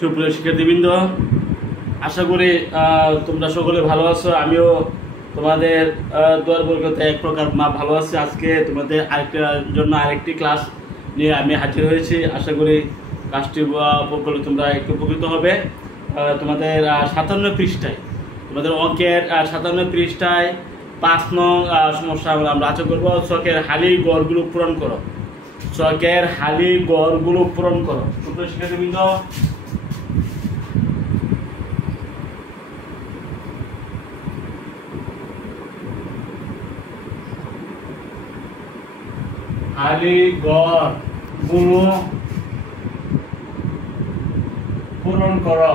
সুপ্রিয় শিক্ষার্থীবৃন্দ, আশা করি তোমরা সকলে ভালো আছো। আমিও তোমাদের দোয়ার বরকতে এক প্রকার ভালো আছি। আজকে তোমাদের আরেকটি ক্লাস নিয়ে আমি হাজির হয়েছি। আশা করি ক্লাসটি করলে তোমরা একটু উপকৃত হবে। তোমাদের 57 পৃষ্ঠায়, তোমাদের অঙ্কের 57 পৃষ্ঠায় 5 নং সমস্যা আমরা আলোচনা করবো। ছকের হালি গড়গুলো পূরণ করো। ছকের হালি গড়গুলো পূরণ করো। সুপ্রিয় শিক্ষার্থীবৃন্দ, হালি গড়গুলো পূরণ করো।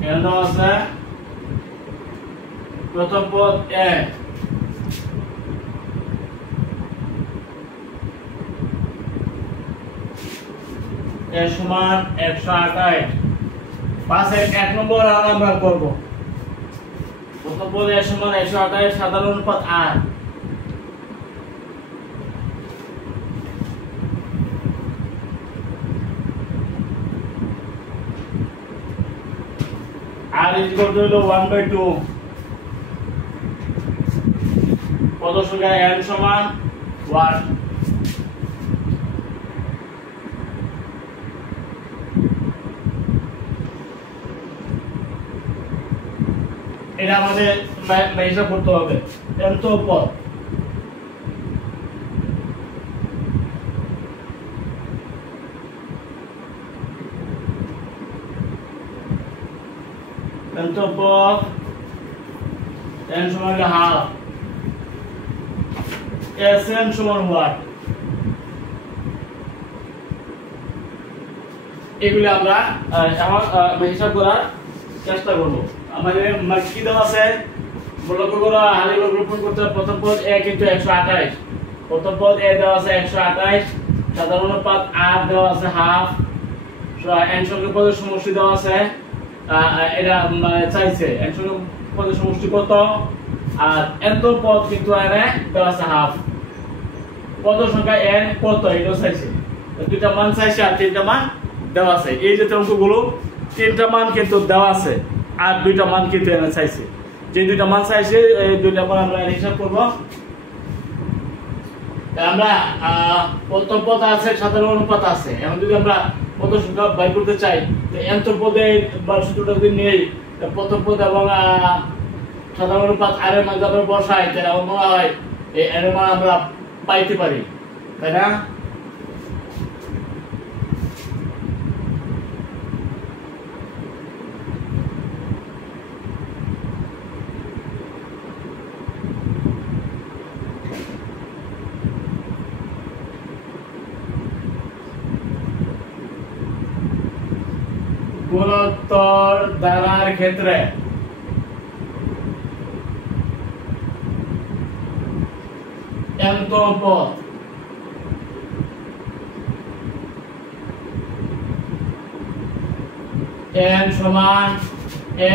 কেন আছে প্রথম পদ এ, সমান 128। 5 নম্বর আমরা করবো। প্রথম পদ এ সমান 128, সাধারণ অনুপাত আর। আর ইকুয়াল টু হলো 1/2। পদ সংখ্যা n সমান 1। এটা আমাদের হিসাব করতে হবে। এত পদ n সমান হাফ, Sn সমান 1। এগুলো আমরা হিসাব করার চেষ্টা করব। আমাদের কি দেওয়া আছে লক্ষ্য করো। হালি গড় করতে প্রথম পদ এ কিন্তু 128। প্রথম পদ এ দেওয়া আছে 128, সাধারণ অনুপাত আর দেওয়া আছে হাফ। n সংখ্যক পদের সমষ্টি দেওয়া আছে, এটা চাইছে n সংখ্যক পদের সমষ্টি কত, আর n তো পদ কিন্তু এখানে দেওয়া আছে হাফ। পদ সংখ্যা n কত এটা চাইছে। দুইটা মান চাইছে আর তিনটা মান দেওয়া আছে। এই যে অঙ্কগুলো তিনটা মান কিন্তু দেওয়া আছে আর দুইটা মান কিন্তু এনে চাইছে। যে দুইটা মান চাইছে এই দুইটা মান আমরা হিসাব করব। আমরা প্রথম পদ আছে, সাধারণ অনুপাত আছে। এখন যদি আমরা পদ সংখ্যা বের করতে চাই তো n পদে বা সূত্রটা যদি নেই, প্রথম পদ এবং সাধারণ অনুপাত আর এর মান যখন বসাই তাহলে আমার মনে হয় এই এর মান আমরা পাইতে পারি, তাই না? গুণোত্তর ধারার ক্ষেত্রে nth পদ n সমান a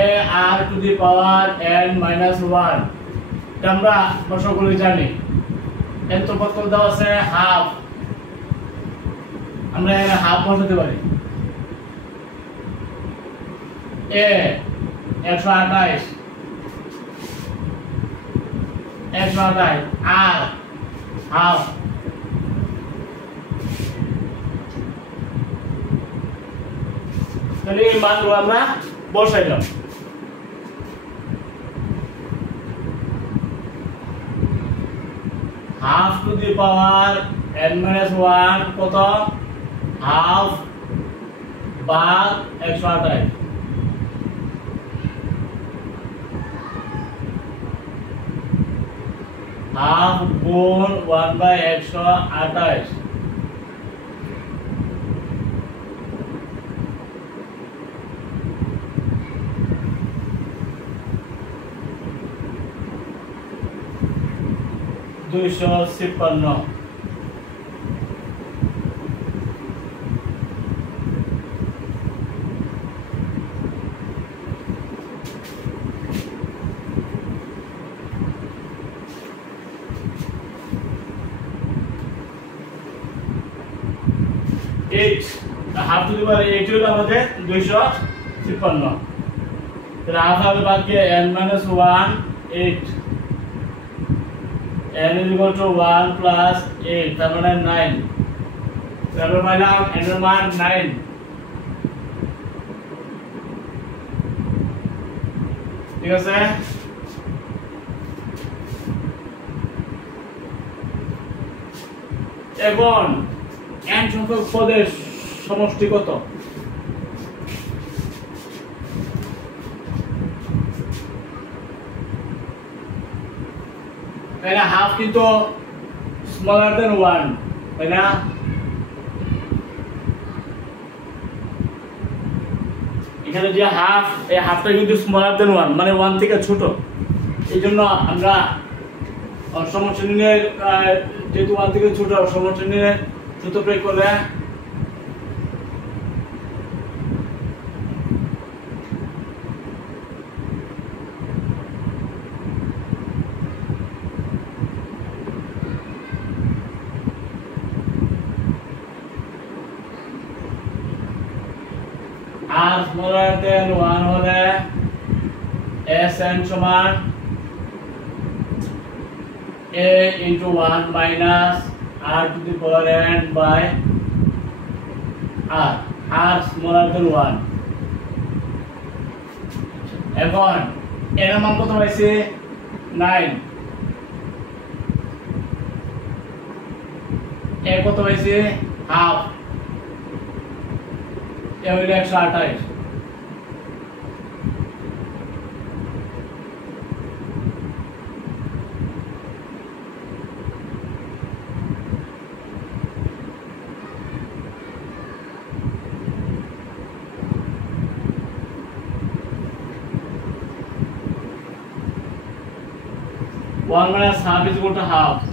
r two the power n minus 1। আমরা সকলে জানি nth পদ কত দেওয়া আছে হাফ। আমরা এখানে হাফ বসাতে পারি। a 128 আর হাফ। তাহলে এই মানগুলো আমরা বসাইলাম। Half to the power n minus 1 কত, হাফ ভাগ 128। হাফ গুণ 1/128। $256। 8 হাফ টু দি পাওয়ার 8 হলো আমাদের 256 তাহলে হাফ হবে বাদ গিয়ে n - 1 8 n = 1 plus 8 তার মানে 9 তারপর পাইলাম n এর মান 9 ঠিক আছে এখন n সংখ্যক পদের সমষ্টি কত এখানে হাফ কিন্তু smaller than 1 তাই না এখানে যে হাফ এই হাফটা কিন্তু smaller than 1 মানে 1 থেকে ছোট এইজন্য আমরা সমশ্রেণীর যেহেতু 1 থেকে ছোট সমশ্রেণীর সূত্র প্রয়োগ করলে 1 হলে Sn সমান a into 1 minus r to the power n by r smaller than 1 এখন এর মান কত পাইছে 9 এ কত পাইছে হাফ এ হইলো 128 1 minus half is equal to half.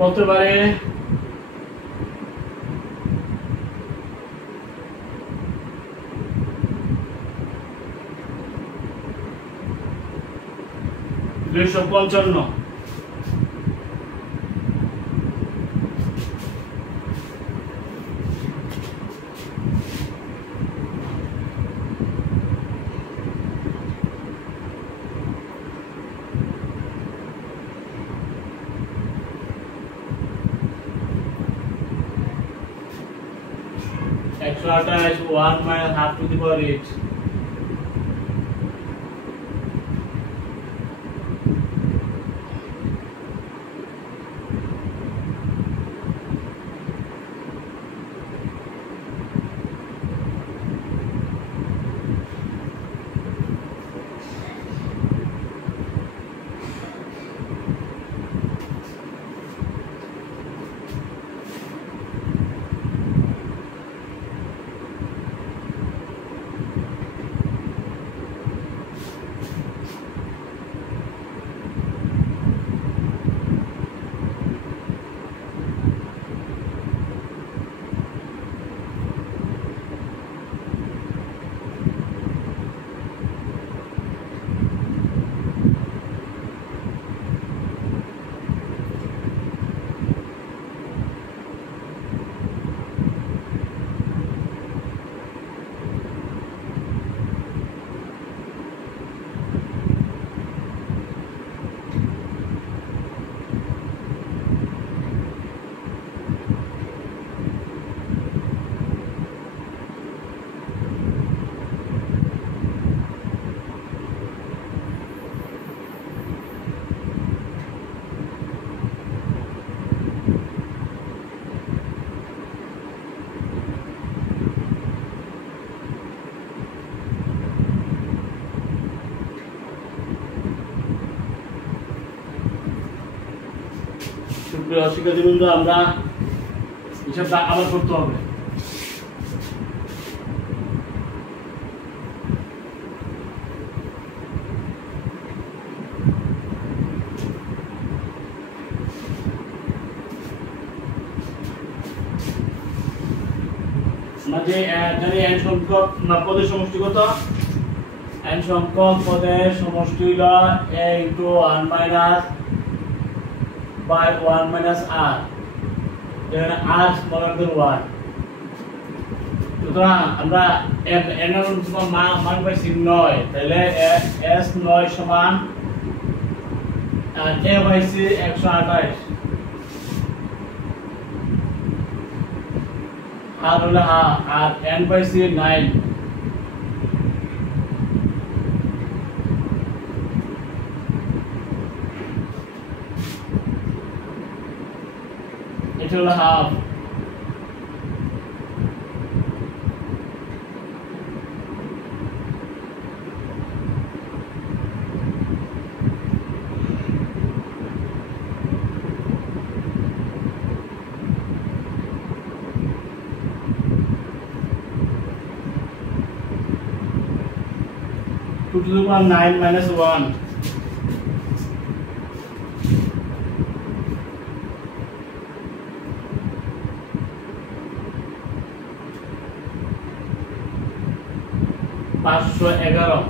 বলতে পারে দুইশো পঞ্চান্ন is 1 minus half to the power 8 1 সুপ্রিয় শিক্ষার্থীবৃন্দ, আমরা হিসাবটা আবার করতে হবে। জানি n সংখ্যক পদের সমষ্টি কত? n সংখ্যক পদের সমষ্টি হল a * 1 minus by 1 minus r, যেখানে r smaller than 1। সুতরাং আমরা n এর মান পাইছি 9, তাহলে s 9 সমান a পাইছি 128, আর হলো আর n পাইছি 9। এটা হলো half. Two to the power 9 minus 1. পাঁচশো 11।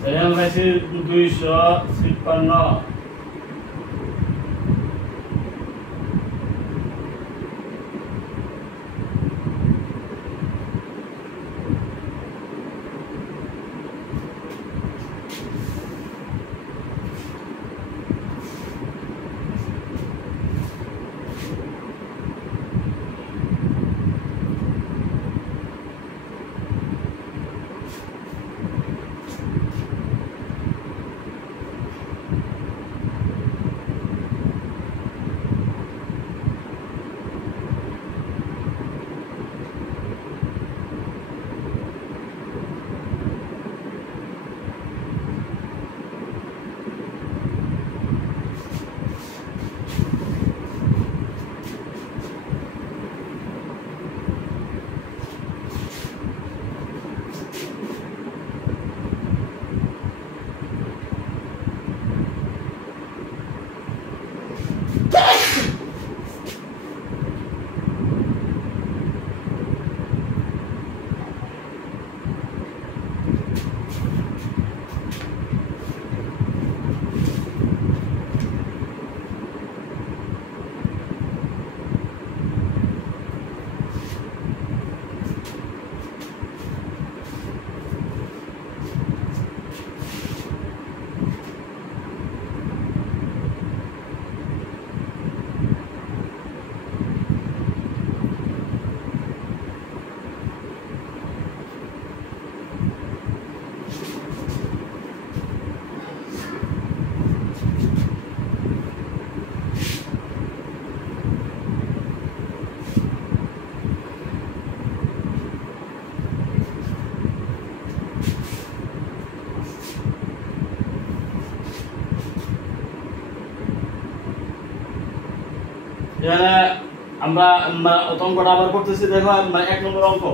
Saya masih 256. আমরা অঙ্কটা আবার করতেছি। দেখো 1 নম্বর অঙ্ক,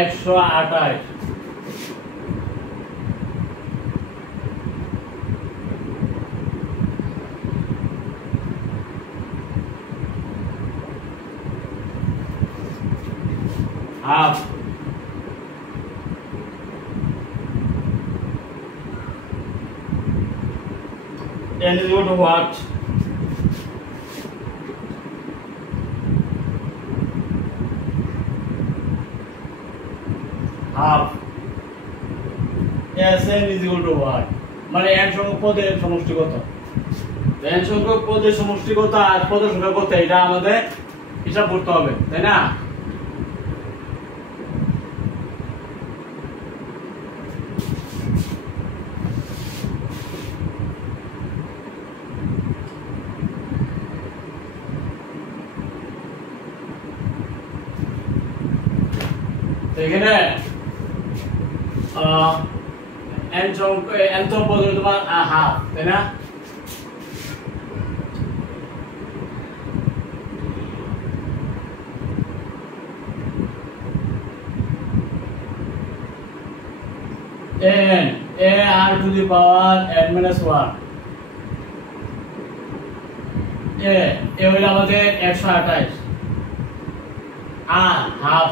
একশো 28। Half n is equal to what? Half. Sn is equal to what? মানে n সংখ্যক পদের সমষ্টি কত? n সংখ্যক পদের সমষ্টি কত আর পদের সংখ্যা কত এটা আমাদের হিসাব করতে হবে, তাই না? এখানে n সংখ্যক পদ হলো তোমার হাফ, তাই না? n a r to the power n minus 1 a হলো আমাদের 128 r half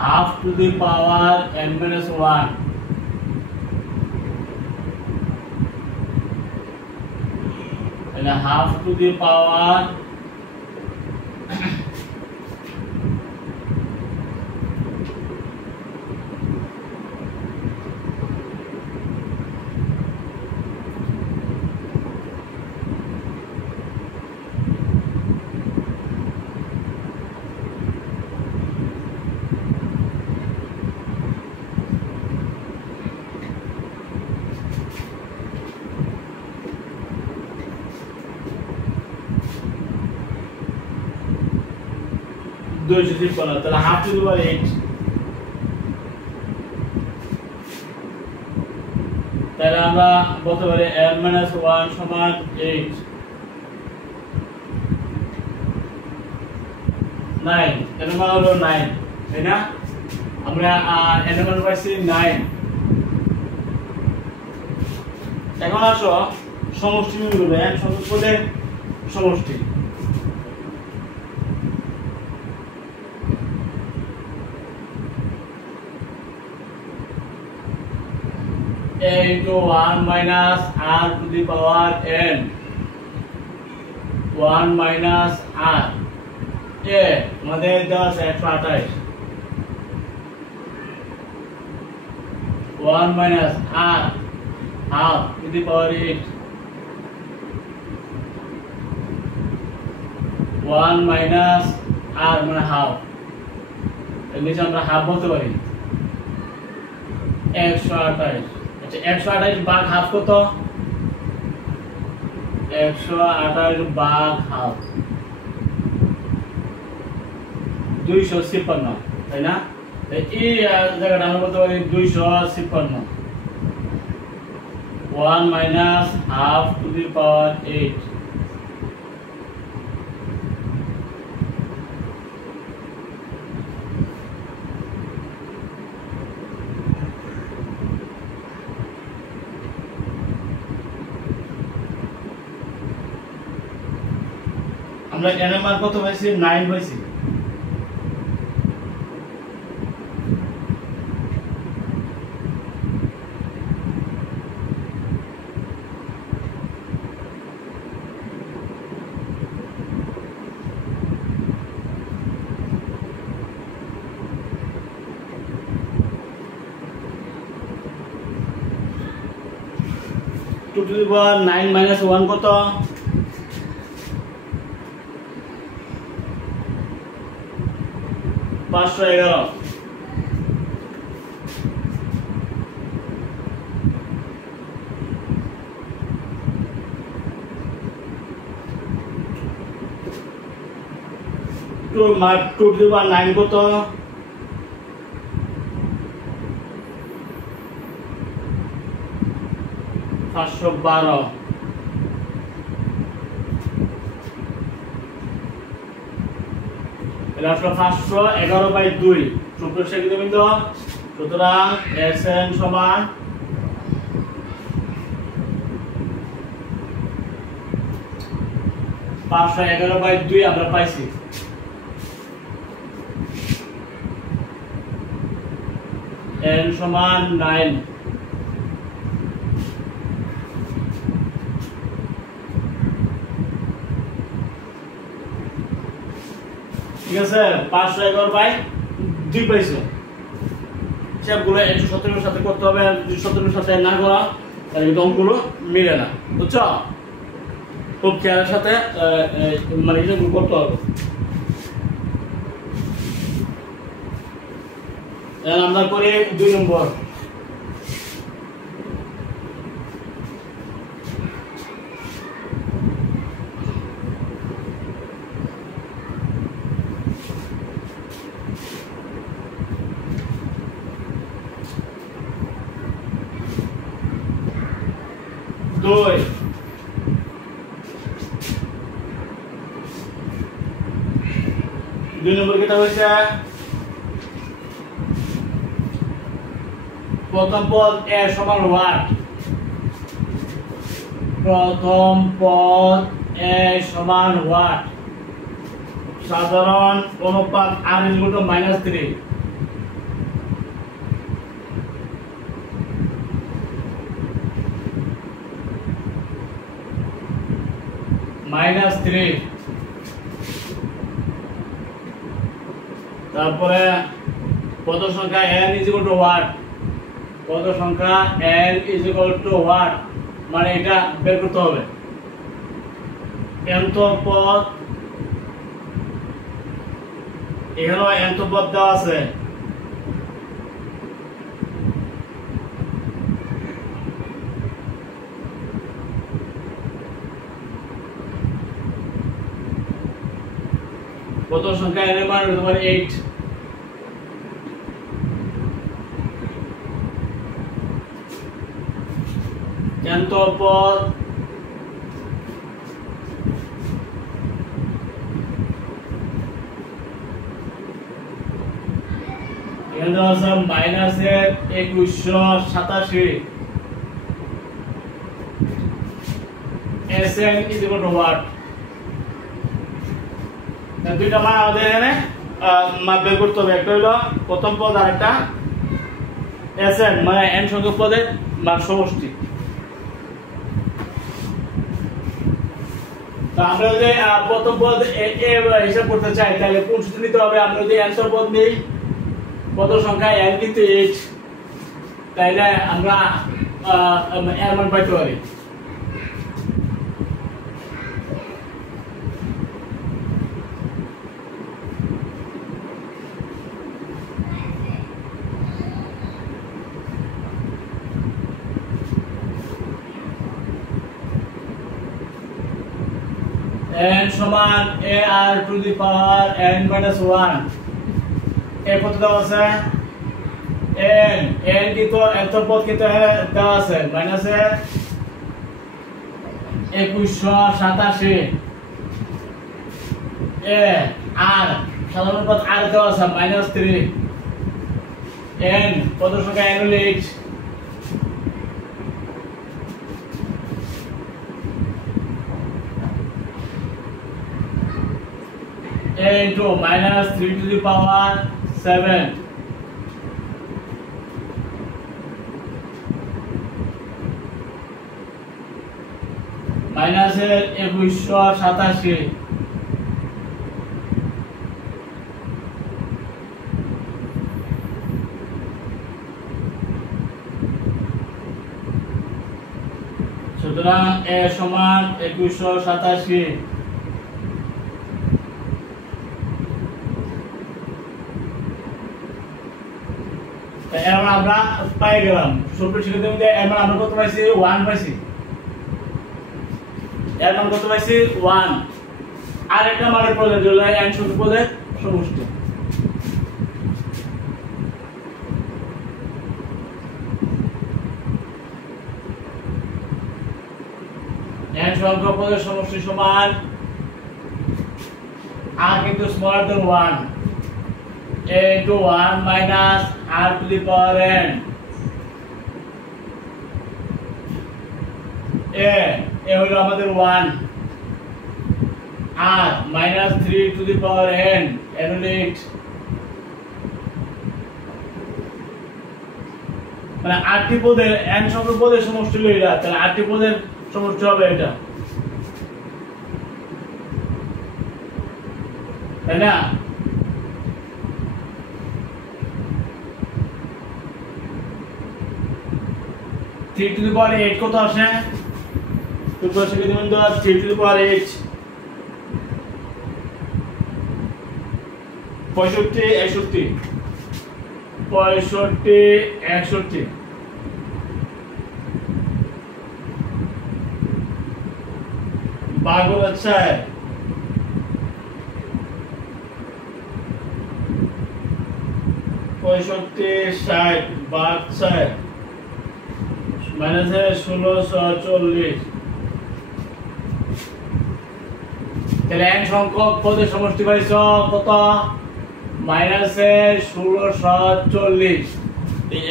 half to the power n minus 1 and half to the power তাহলে হাফ টু দি পাওয়ার 8 তাহলে আমরা বলতে পারি n minus 1 সমান 8 9 এর মান হলো 9, তাই না? আমরা n এর মান পাইছি 9। এখন আসো সমষ্টি নির্ণয় করব, n সংখ্যক পদের সমষ্টি। a into 1 minus r to the power n 1 minus r a আমাদের দেওয়া আছে 128 1 minus r half to the power 8 1 minus r মানে half, এর নিচে আমরা হাফ বলতে পারি 128। আচ্ছা 128 ভাগ হাফ কত? 128 ভাগ হাফ 256, তাই না? এই জায়গাটা আমরা বলতে পারি 256 1 minus half to the power 8 আমরা n এর মান কত পাইছি? 9 পাইছি। Two to the power 9 minus 1 কত? 511। টু টু দি পাওয়ার 9 কত? 512। এটা আসলে 511/2 সুপ্রিয় শিক্ষার্থীবৃন্দ। সুতরাং Sn সমান 511/2 আমরা পাইছি। n সমান 9। ঠিক আছে 511 বাই 2 পাইছো সবগুলো 117 এর সাথে করতে হবে 217 এর সাথে না করা তাহলে কিন্তু অঙ্কগুলো মিলে না বুঝছো খুব খেয়ালের সাথে মানে এটা করতে হবে এখন আমরা করি 2 নম্বর দুই নম্বর কেটা হয়েছে প্রথম পদ এ সমান ওয়াট প্রথম পদ এ সমান ওয়াট সাধারণ অনুপাত r = -3 -3 তারপরে পদ সংখ্যা n = ওয়াট পদ সংখ্যা n = ওয়াট মানে এটা বের করতে হবে nth পদ এখানে nth পদ দেওয়া আছে কত সংখ্যা n এর মান তোমার 8 nth পদ এখানে আছে -2187 Sn = ওয়াট দুইটা মান আমাদের এখানে মান বের করতে হবে একটা হলো প্রথম পদ আর একটা Sn মানে n সংখ্যক পদের মান সমষ্টি তো আমরা যদি প্রথম পদ এ হিসাব করতে চাই তাহলে কোন সূত্র নিতে হবে আমরা যদি n পদ নেই পদ সংখ্যা n কিন্তু 8 তাইলে আমরা এর মান পাইতে পারি n সমান ar⁻n-1 এ কত দেওয়া আছে n কিন্তু nth পদ কিন্তু দেওয়া আছে -2187 আর সাধারণ পদ r দেওয়া আছে -3 n পদ সংখ্যা n হলো 8 into -3⁻7 -2187 সুতরাং a সমান 2187 এবার আমরা পাই গেলাম সূত্র শিখতে মধ্যে এর মান আমরা কত পাইছি 1 পাইছি এর মান কত পাইছি 1 আর একটা মানের প্রয়োজন হলো n সংখ্যক পদের সমষ্টি n সংখ্যক পদের সমষ্টি সমান r কিন্তু smaller than 1 a into 1 minus r to the power n a হলো আমাদের 1 r minus 3 to the power n n হলো 8 মানে 8টি পদের n সংখ্যক পদের সমষ্টি হলো এটা তাহলে 8টি পদের সমষ্টি হবে এটা তাই না 3 to the power 8 কত আসে? তো দর্শক বৃন্দ 3 to the power 8 65 61 भाग अच्छा है। 65 60 भाग 6 माइनस है 1640 তাহলে n সংখ্যক পদের সমষ্টি পাইছ কত? মাইনাস 1640।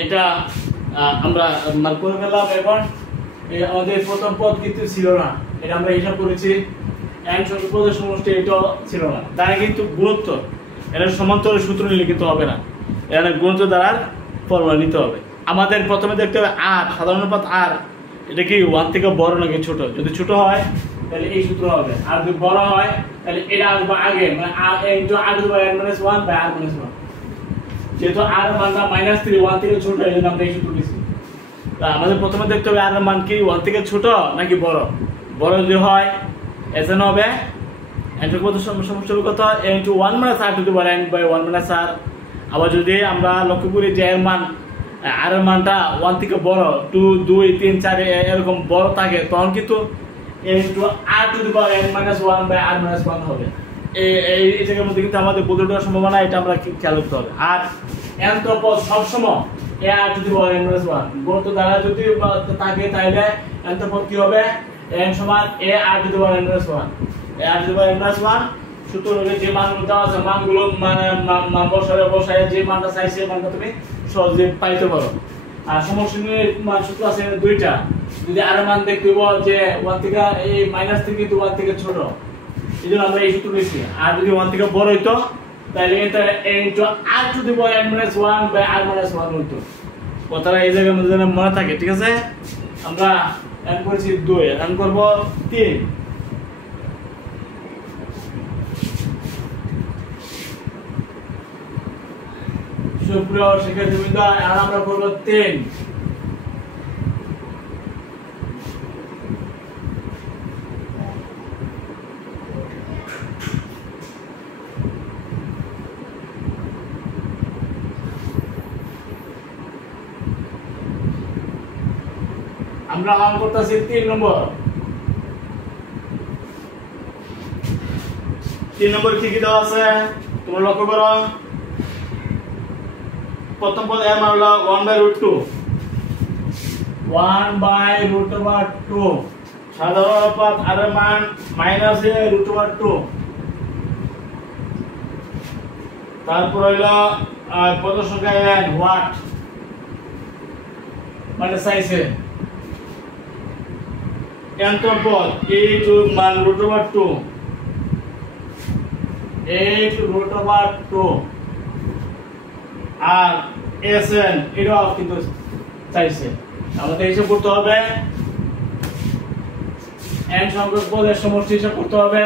এটা আমরা মার্ক করে ফেললাম। এখন আমাদের প্রথম পদ কিন্তু ছিল না, এটা আমরা হিসাব করেছি। n সংখ্যক পদের সমষ্টি এটা ছিল না, তারা কিন্তু গুণিত। এটা সমান্তরাল সূত্র নিলে কিন্তু হবে না, এখানে গুণিত দ্বারা ফর্মুলা নিতে হবে। আমাদের প্রথমে দেখতে হবে r, সাধারণ অনুপাত r এটা কি 1 থেকে বড় নাকি ছোট। যদি ছোট হয় তাহলে এই সূত্র হবে, আর যদি বড় হয় তাহলে এটা আসবে আগে, মানে r * r-1 / r-1। যেহেতু r মানটা -3 1 থেকে ছোট, এই জন্য আমরা এই সূত্র নিয়েছি। আমাদের প্রথমে দেখতে হবে r এর মান কি 1 থেকে ছোট নাকি বড়। বড় যদি হয় এজন্য হবে n সংখ্যক পদের সমষ্টি হবে কত? a * 1 - r to the power n by 1 - r। আবার যদি আমরা লক্ষ্য করি যে এর মান r এর মানটা 1 থেকে বড়, 2 2 3 4 এরকম বড় থাকে, তখন কিন্তু a * r to the power n - 1 by r-1 হবে। এই জায়গার মধ্যে কিন্তু আমাদের বদলানোর সম্ভাবনা, এটা আমরা খেয়াল করতে হবে। আর n তো পদ সবসময় a r to the power n - 1 গুণিত দ্বারা যদি থাকে, তাহলে n তো পদ কি হবে? n সমান a r to the power n - 1 a r to the power n - 1। সূত্রে যে মানগুলো দেওয়া আছে মানগুলো মান বসায় যে মানটা চাইছে মানটা তুমি সহজে পাইতে পারো। আর সমষ্টির মান সূত্র আছে দুইটা। যদি r এর মান দেখতে পাবো যে 1 থেকে এই মাইনাস থেকে কিন্তু 1 থেকে ছোট, এইজন্য আমরা এই সূত্র নিয়েছি। আর যদি 1 থেকে বড় হইতো তাহলে এটা a * r to the power n - 1 by r-1 হতো। কথাটা এই জায়গার মধ্যে যেন মনে থাকে, ঠিক আছে? আমরা n করেছি 2, n করব 3। সুপ্রিয় শিক্ষার্থীবৃন্দ, আর আমরা করব 3। আমরা অঙ্ক করতেছি 3 নম্বর। 3 নম্বর কি কি দেওয়া আছে তোমরা লক্ষ্য করো। প্রথম পদ এর মান হলো 1/√2 1/√2। সাধারণ অনুপাত r এর মান -√2। তারপর হলো পদ সংখ্যা n ওয়াট মানে সাইজে n তম পদ 8/√2 8/√2 আর sn এটাও কিন্তু চাইছে। আমাদের হিসাব করতে হবে n সংখ্যক পদের সমষ্টি হিসাব করতে হবে,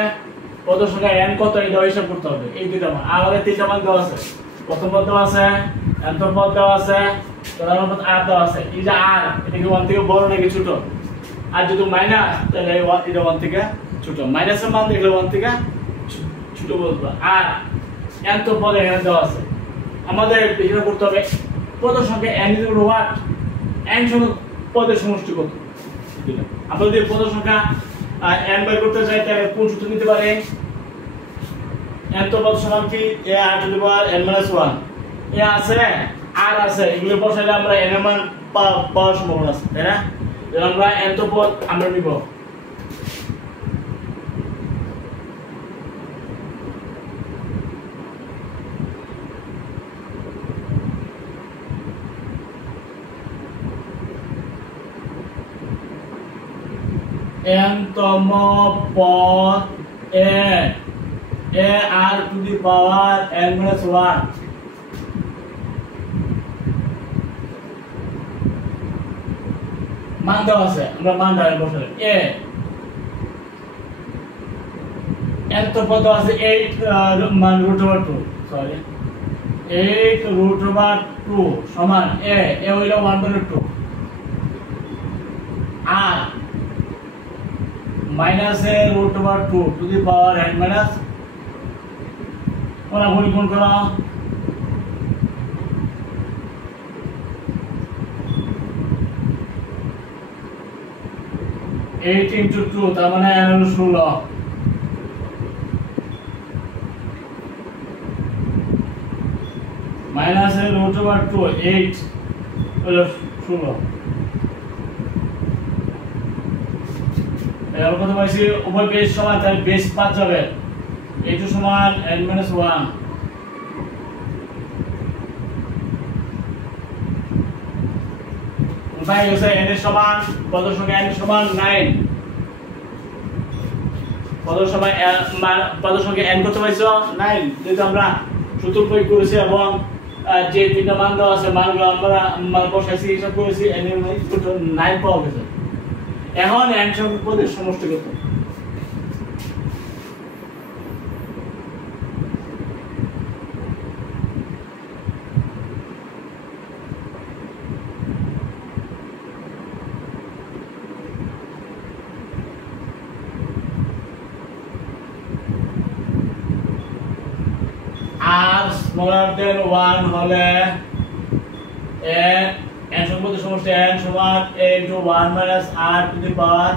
পদ সংখ্যা n কত এটা হিসাব করতে হবে। এই দুইটা মান আমাদের তিনটা মান দেওয়া আছে। প্রথম পদ দেওয়া আছে, n তম পদ দেওয়া আছে, সাধারণ পদ r দেওয়া আছে। এই যে r এটা কি 1 থেকে বড় নাকি ছোট? আর যদি মাইনাস তাহলে এটা 1 থেকে ছোট। মাইনাসের মান দেখলে 1 থেকে ছোট বলবো। আর n তম পদ এখানে দেওয়া আছে। আমাদের হিসাব করতে হবে পদ সংখ্যা n = what, n সংখ্যক পদের সমষ্টি কত। আমরা যদি পদ সংখ্যা n বের করতে চাই তাহলে কোন সূত্র নিতে পারি? n তো পদ সমান কি a r to the power n - 1। এ আছে r আছে, এগুলো বসাইলে আমরা n এর মান পাওয়ার সম্ভাবনা আছে, তাই না? তাহলে আমরা n তো পদ আমরা নিব। n তম পদ a r to the power n - 1। মান দেওয়া আছে, আমরা মান ধরে বসাই। a n তম পদ আছে 8 মান √2 সরি 8 √2 সমান a হইলো 1/2 আর minus a root over 2 to the power n minus ওরা গুণ করো 8 into 2 তার মানে n হলো 16 মাইনাস এর রুট ওভার 2 8 হলো 16 এর কত পাইছি উভয় বেস সমান তাহলে বেস 5 হবে a2 সমান n - 1 উপায় হচ্ছে n এর সমান পদের সংখ্যা n এর সমান 9 পদের সংখ্যা n কত পাইছো 9 যেটা আমরা সূত্র প্রয়োগ করেছি এবং যে তিনটা মান দেওয়া আছে মানগুলো আমরা মান বসাইছি হিসাব করেছি n এর মান 9 পাওয়া গেছে এখন n সংখ্যক পদের সমষ্টি কত r smaller than 1 হলে n সংখ্যক সমষ্টি n সমান a into 1 minus r to the power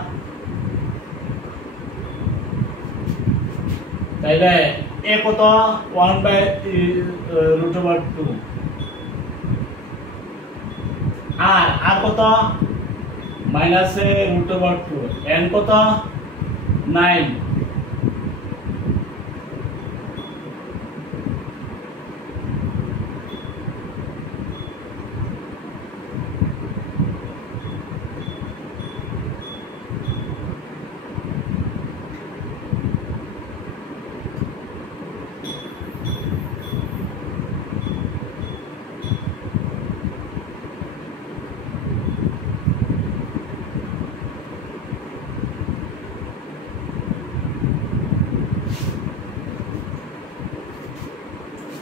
তাইলে a কত 1 by root over 2 r কত minus a root over 2 n কত 9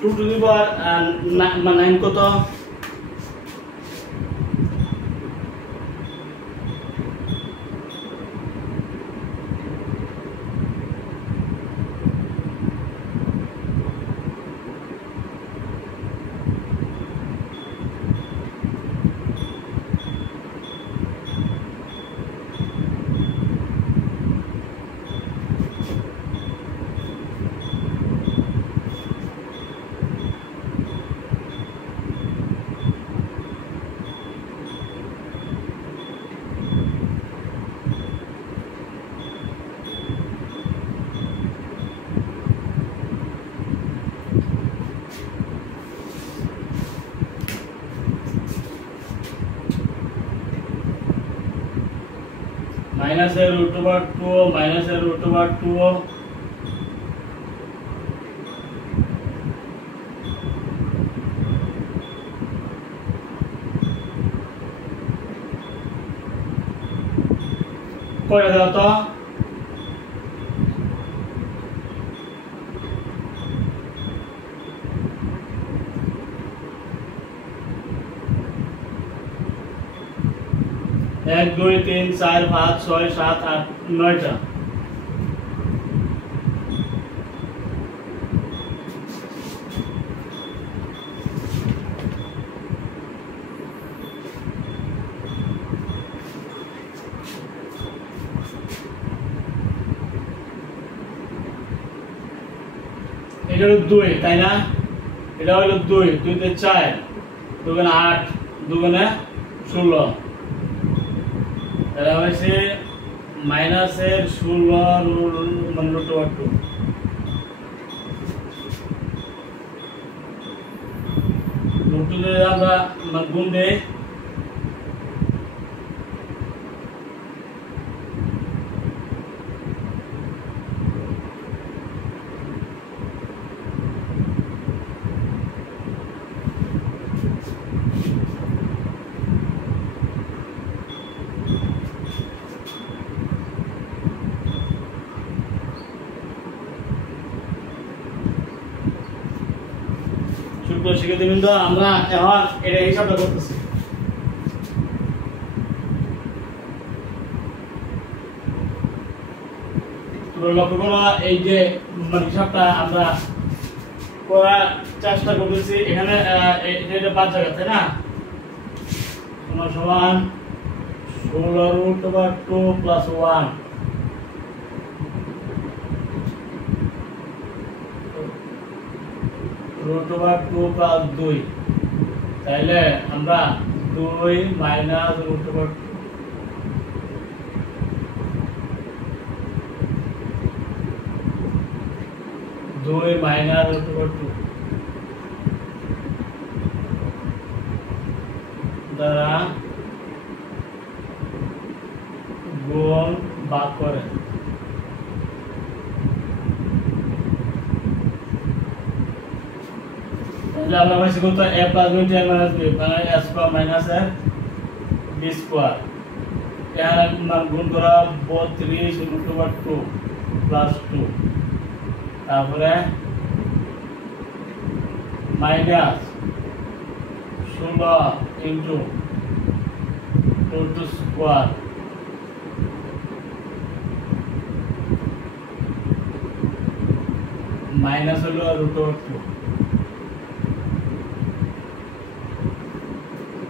2 to the power 9 কত minus a root over 2 minus a root over 2 কয়টা দাও তো 1 2 3 4 5 6 7 8 9টা এটা হলো 2 তাই না এটা হলো 2 2 তে 4 2 গুণ 8 2 গুণ 16 তাহলে হইছে মাইনাস এর 16 মানে রুট ওভার 2 রুট দিয়ে আমরা গুণ দেই শিক্ষার্থীবৃন্দ আমরা এখন এটা হিসাবটা করতেছি লক্ষ্য করো এই যে মানে হিসাবটা আমরা করার চেষ্টা করতেছি এখানে এটা 5 জায়গা তাই না সমান 16√2 + 1 √2 + 2 তাইলে আমরা 2 - √2 2 - √2 দ্বারা গুণ ভাগ করে তাহলে আমরা পাইছি কত a + b t - b মানে a² - a b² এর মান গুণ করা 32√2 + 2 তারপরে মাইনাস 16 ইনটু √2 স্কয়ার মাইনাস হলো √2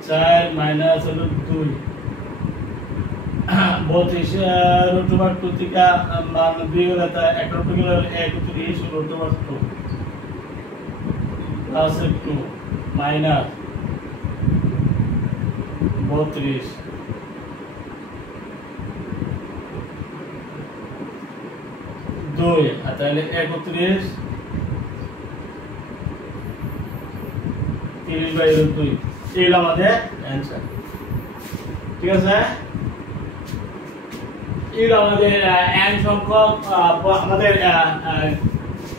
4 মাইনাস হলো 2 32√2 থেকে মান 2 গেলে তা 1 গেলে 31√2 প্লাস 2 মাইনাস 32 2 আর তাহলে 31 30/2 এই হলো আমাদের অ্যানসার ঠিক আছে এই হলো আমাদের n সংখ্যক আমাদের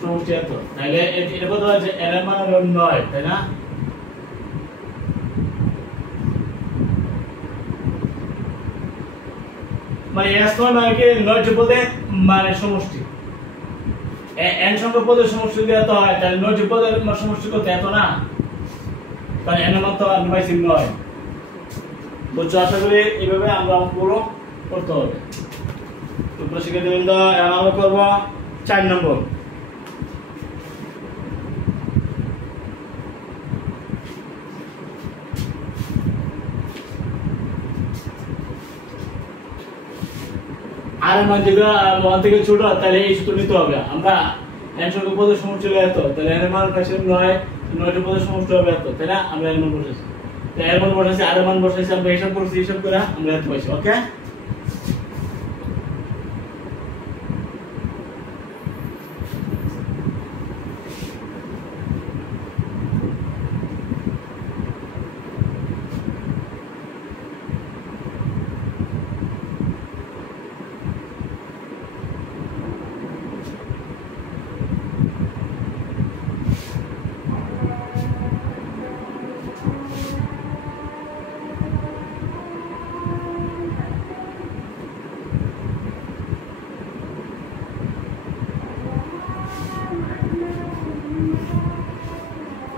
সমস্যা তো তাহলে এটা কত আছে n এর মান হলো 9 তাই না মানে s মানে কি 9 পদে মানে সমষ্টি n সংখ্যক পদের সমষ্টি দেওয়া তো হয় তাহলে 9 পদের সমষ্টি কত এত না কারণ n এর মান তো আমি পাইছি 9 বুঝছো আশা করি এইভাবে আমরা অঙ্কগুলো করতে হবে তো প্রশিক্ষণবৃন্দ এখন আমরা করব 4 নম্বর আর মান যেটা 1 থেকে ছোট তাহলে এই সূত্র নিতে হবে আমরা n সংখ্যক পদের সমষ্টি হবে এত তাহলে n এর মান পাইছি 9 9 পদের সমষ্টি হবে এত তাই না আমরা এর মান বসাইছি তো এর মান বসাইছি আর এর মান বসাইছি আমরা হিসাব করছি হিসাব করে আমরা এত পাইছি ওকে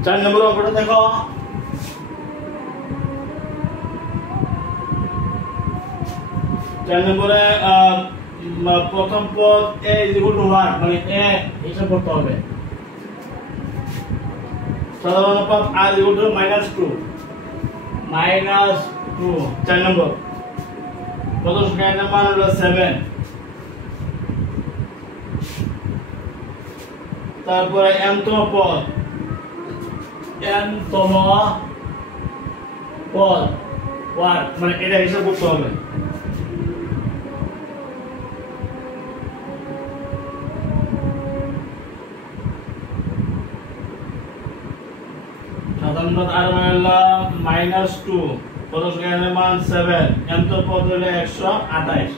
चार नंबर অঙ্কটা দেখো চার নম্বরে প্রথম পদ a = 1 মানে a হিসাব করতে হবে সাধারণ পদ r = -2 চার নম্বর কত সংখ্যার মান হলো 7 তারপরে m তম পদ n তম পদ 1 মানে এটা হিসাব করতে হবে সাধারণ পদ r মান হলো -2 কত সংখ্যার মান 7 n তম পদ হলো 128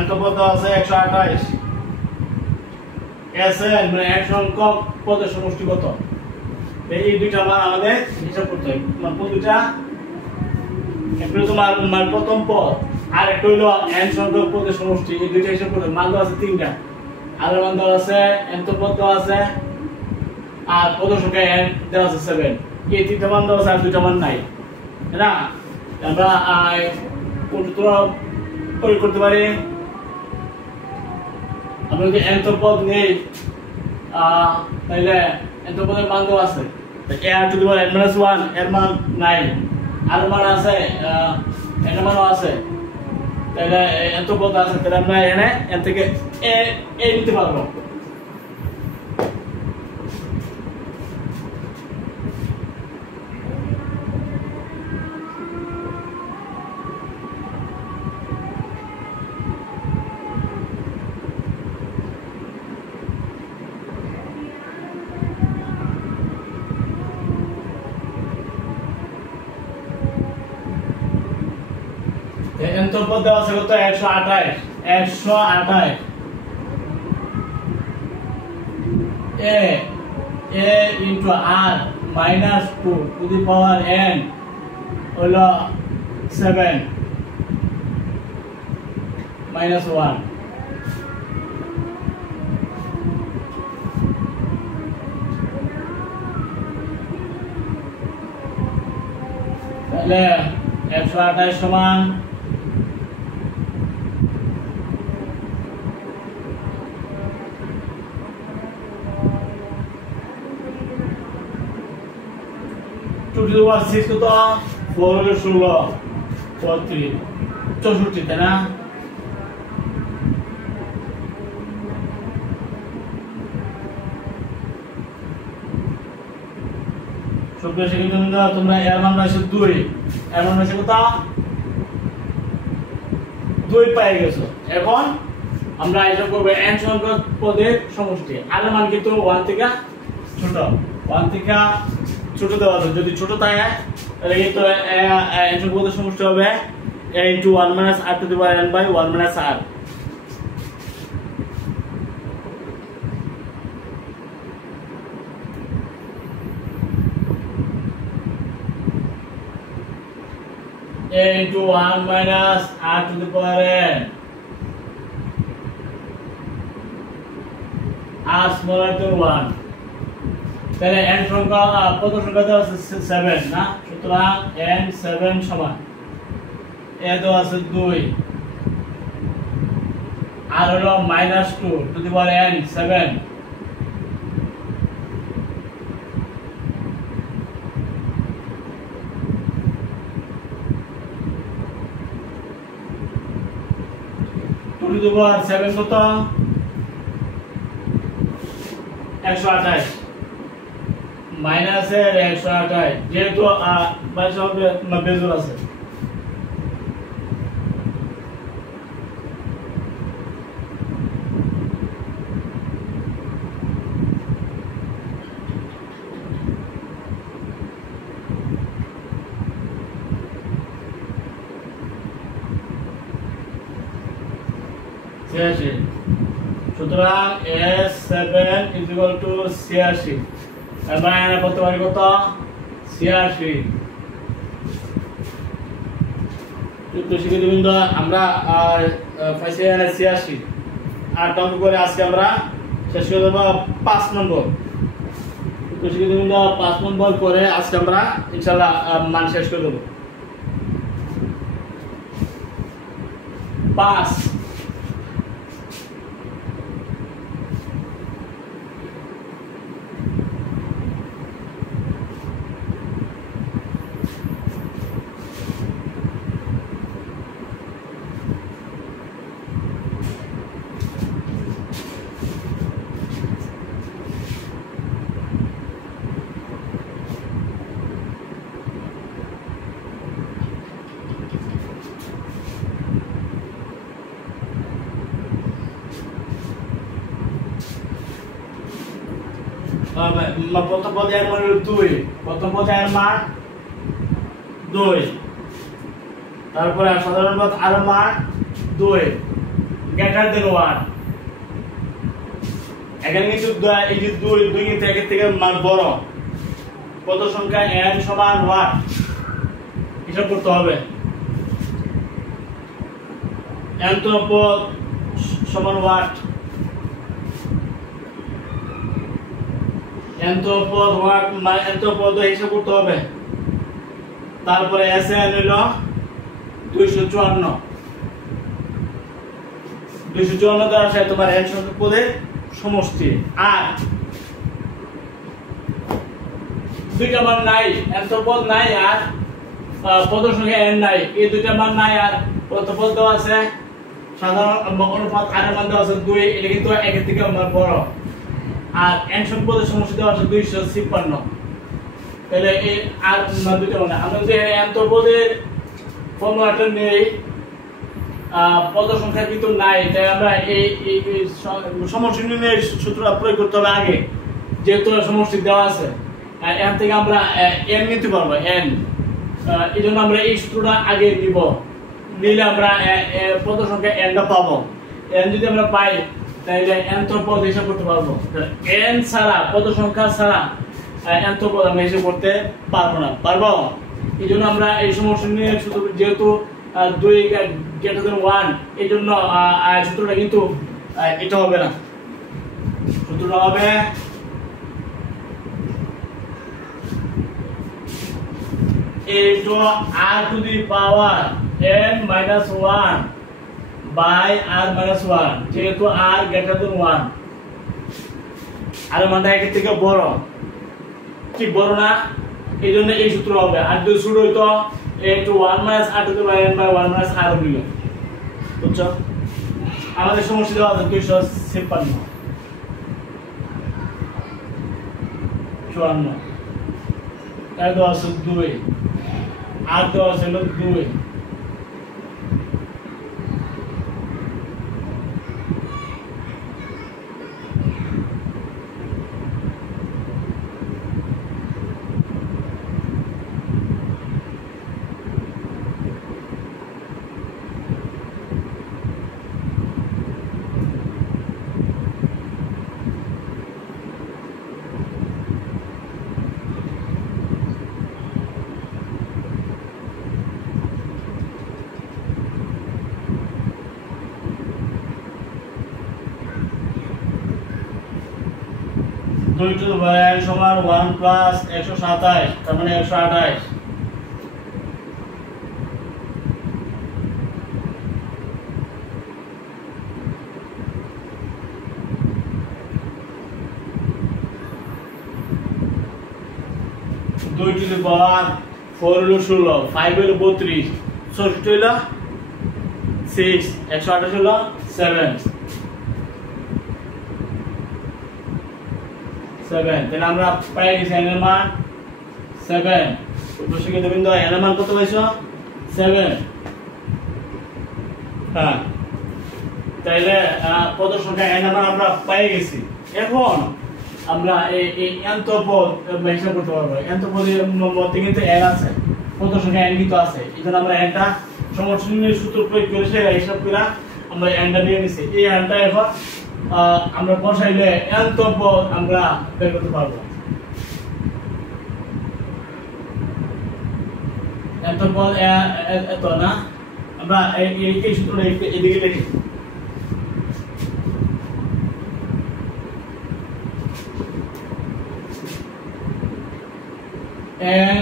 n তম পদ আছে 128 Sn মানে এক সংখ্যক পদের সমষ্টি কত এই দুইটা মান আমাদের হিসাব করতে হবে মানে দুইটা একটা তোমার মান প্রথম পদ আর একটা হলো n সংখ্যক পদের সমষ্টি এই দুইটা হিসাব করতে মান আছে তিনটা আর মান দেওয়া আছে n তো পদ দেওয়া আছে আর পদ সংখ্যা n দেওয়া আছে 7 এই তিনটা মান দেওয়া আছে আর দুইটা মান নাই না আমরা কোন সূত্র প্রয়োগ করতে পারি? আমরা যদি nth পদ নেই তাহলে nth পদের মান দেওয়া আছে a two the power n - 1 এর মান 9 আর মান আছে n এর মানও আছে তাহলে nth পদ আছে তাহলে আমরা এখানে n থেকে a নিতে পারবো। nth পদ দেওয়া আছে কত? 128 a into r minus 2 to the power n হলো 7 minus 1 তাহলে 128 সমান 2 to the power 6 কত? 4 হলো 16 34 64 তাই না? সুপ্রিয় শিক্ষার্থীবৃন্দ তোমরা এর মান হচ্ছে 2 এর মান হচ্ছে কত? 2 পেয়ে গেছো। এখন আমরা এটা করব n সংখ্যক পদের সমষ্টি। আর এর মান কিন্তু 1 থেকে ছোট, 1 থেকে ছোট দেওয়া আছে। যদি ছোট থাকে তাহলে কিন্তু n সংখ্যক পদের সমষ্টি হবে a into 1 minus r to the power n by 1 minus r। a into 1 minus r to the power n r smaller than 1 তাহলে n সংখ্যা কত সংখ্যা দেওয়া আছে 7 না? সুতরাং n 7 সমান a দেওয়া আছে 2 r হলো -2 to the power n 7 2 to the power 7 কত? 128 মাইনাস এর 128 যেহেতু বাইরে হবে বেজোর আছে সুতরাং s7 is equal to 86 আমরা এখানে করতে পারি কত? 86। তো শিক্ষার্থীবৃন্দ আমরা পাইছি এখানে 86 আর অঙ্ক করে আজকে আমরা শেষ করে দেব 5 নম্বর। তো শিক্ষার্থীবৃন্দ 5 নম্বর করে আজকে আমরা ইনশাআল্লাহ মান শেষ করে দেব। 5 প্রথম পদে এর মান 2 প্রথম পদে এর মান 2 তারপরে সাধারণ পদ আর মান 2 গ্রেটার দেন 1 এখানে কিন্তু এই যে 2 কিন্তু একের থেকে মান বড় পদ সংখ্যা n সমান 1 হিসাব করতে হবে n তো পদ সমান 1 n তো পদ হিসাব করতে হবে তারপরে sn হলো 254 দ্বারা আসে তোমার n সংখ্যক পদের সমষ্টি। আর দুইটা মান নাই, n তো পদ নাই আর পদ সংখ্যা n নাই, এই দুইটা মান নাই আর কত পদ দেওয়া আছে সাধারণ অনুপাত r এর মান দেওয়া আছে 2, এটা কিন্তু একের থেকে বড়। আর n সংখ্যক পদের সমষ্টি দেওয়া আছে 256। তাহলে এই আর দুইটা মানে আমরা যে n তো পদের ফর্মুলাটা নেই, পদ সংখ্যা কিন্তু নাই, তাই আমরা এই সমষ্টি নির্ণয়ের সূত্রটা প্রয়োগ করতে হবে আগে, যেহেতু সমষ্টি দেওয়া আছে। এখান থেকে আমরা n নিতে পারবো, n, এই জন্য আমরা এই সূত্রটা আগে নিব, নিলে আমরা পদ সংখ্যা n টা পাবো। n যদি আমরা পাই তাহলে n তো পদ হিসাব করতে পারবো। n ছাড়া, পদ সংখ্যা ছাড়া n তো পদ আমরা হিসাব করতে পারবো না, পারবো? এই জন্য আমরা এই সমষ্টি নির্ণয়ের সূত্র, যেহেতু 2 > 1, এই জন্য সূত্রটা কিন্তু এটা হবে না, সূত্রটা হবে a to r to the power n minus 1 by r minus 1, যেহেতু r > 1, আর মানটা এর থেকে বড়, কি বড় না, এই জন্য এই সূত্র হবে। আর যদি ছোট হইতো a to 1 minus r to the power n by 1 minus r হইলো, বুঝছো? আমাদের সমষ্টি দেওয়া আছে 256, 54, তাই দেওয়া আছে 2, আর দেওয়া আছে 2। দুই টু n সমান 1 প্লাস 127, তার মানে 128। দুই টু দি পাওয়ার 4 হলো 16, 5 হলো 32, 64 হলো 6, 128 হলো 7, তাহলে আমরা পাই গেছি n এর মান 7। প্রশ্নকে দেবেন তো n এর মান কত পাইছো? 7। হ্যাঁ, তাইলে পদ সংখ্যা n এর মান আমরা পাই গেছি। এখন আমরা এই n তো পদ হিসাব করতে পারবো। n তো পদের মধ্যে কিন্তু n আছে, পদ সংখ্যা n কিন্তু আছে, এজন্য আমরা n টা সমষ্টি নির্ণয়ের সূত্র প্রয়োগ করে সেটা হিসাব করে আমরা n টা নিয়ে নিছি। এই n টা এখন আমরা বসাইলে n তো পদ আমরা বের করতে পারবো। n তো পদ এত না, আমরা এই সূত্রটা এদিকে লিখি।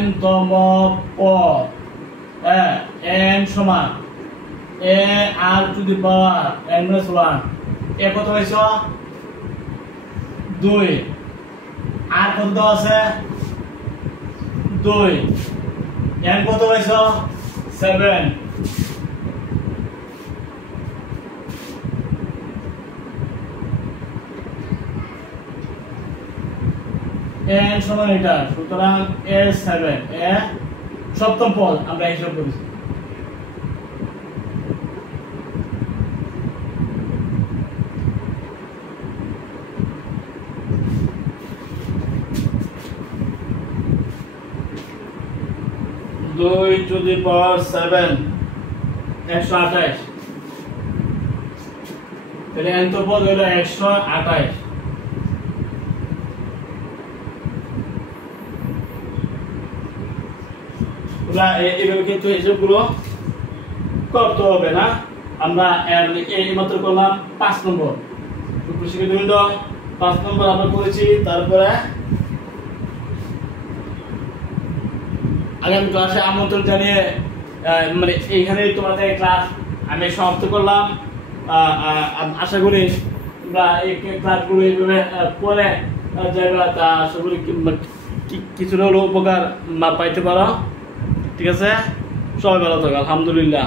n তম পদ, n সমান a r to the power n minus 1, এ কত হইছ 2, আর কত দেওয়া আছে 2, n কত হইছ 7, n সমান এটা, সুতরাং a7, এ সপ্তম পদ আমরা হিসাব করেছি। দুই টু দি পাওয়ার 7, 128, তাহলে n তো পদ হলো 128। এইভাবে কিন্তু হিসাবগুলো করতে হবে না, আমরা এই মাত্র করলাম 5 নম্বর। শিক্ষার্থীবৃন্দ 5 নম্বর আমরা করেছি। তারপরে আগামী ক্লাসে আমন্ত্রণ জানিয়ে মানে এইখানেই তোমাদের ক্লাস আমি সমাপ্ত করলাম। আশা করি তোমরা এই ক্লাসগুলো এইভাবে পরে যাবে, তা আশা করি কিছুটা হলেও উপকার পাইতে পারো। ঠিক আছে, সবাই ভালো থাকো, আলহামদুলিল্লাহ।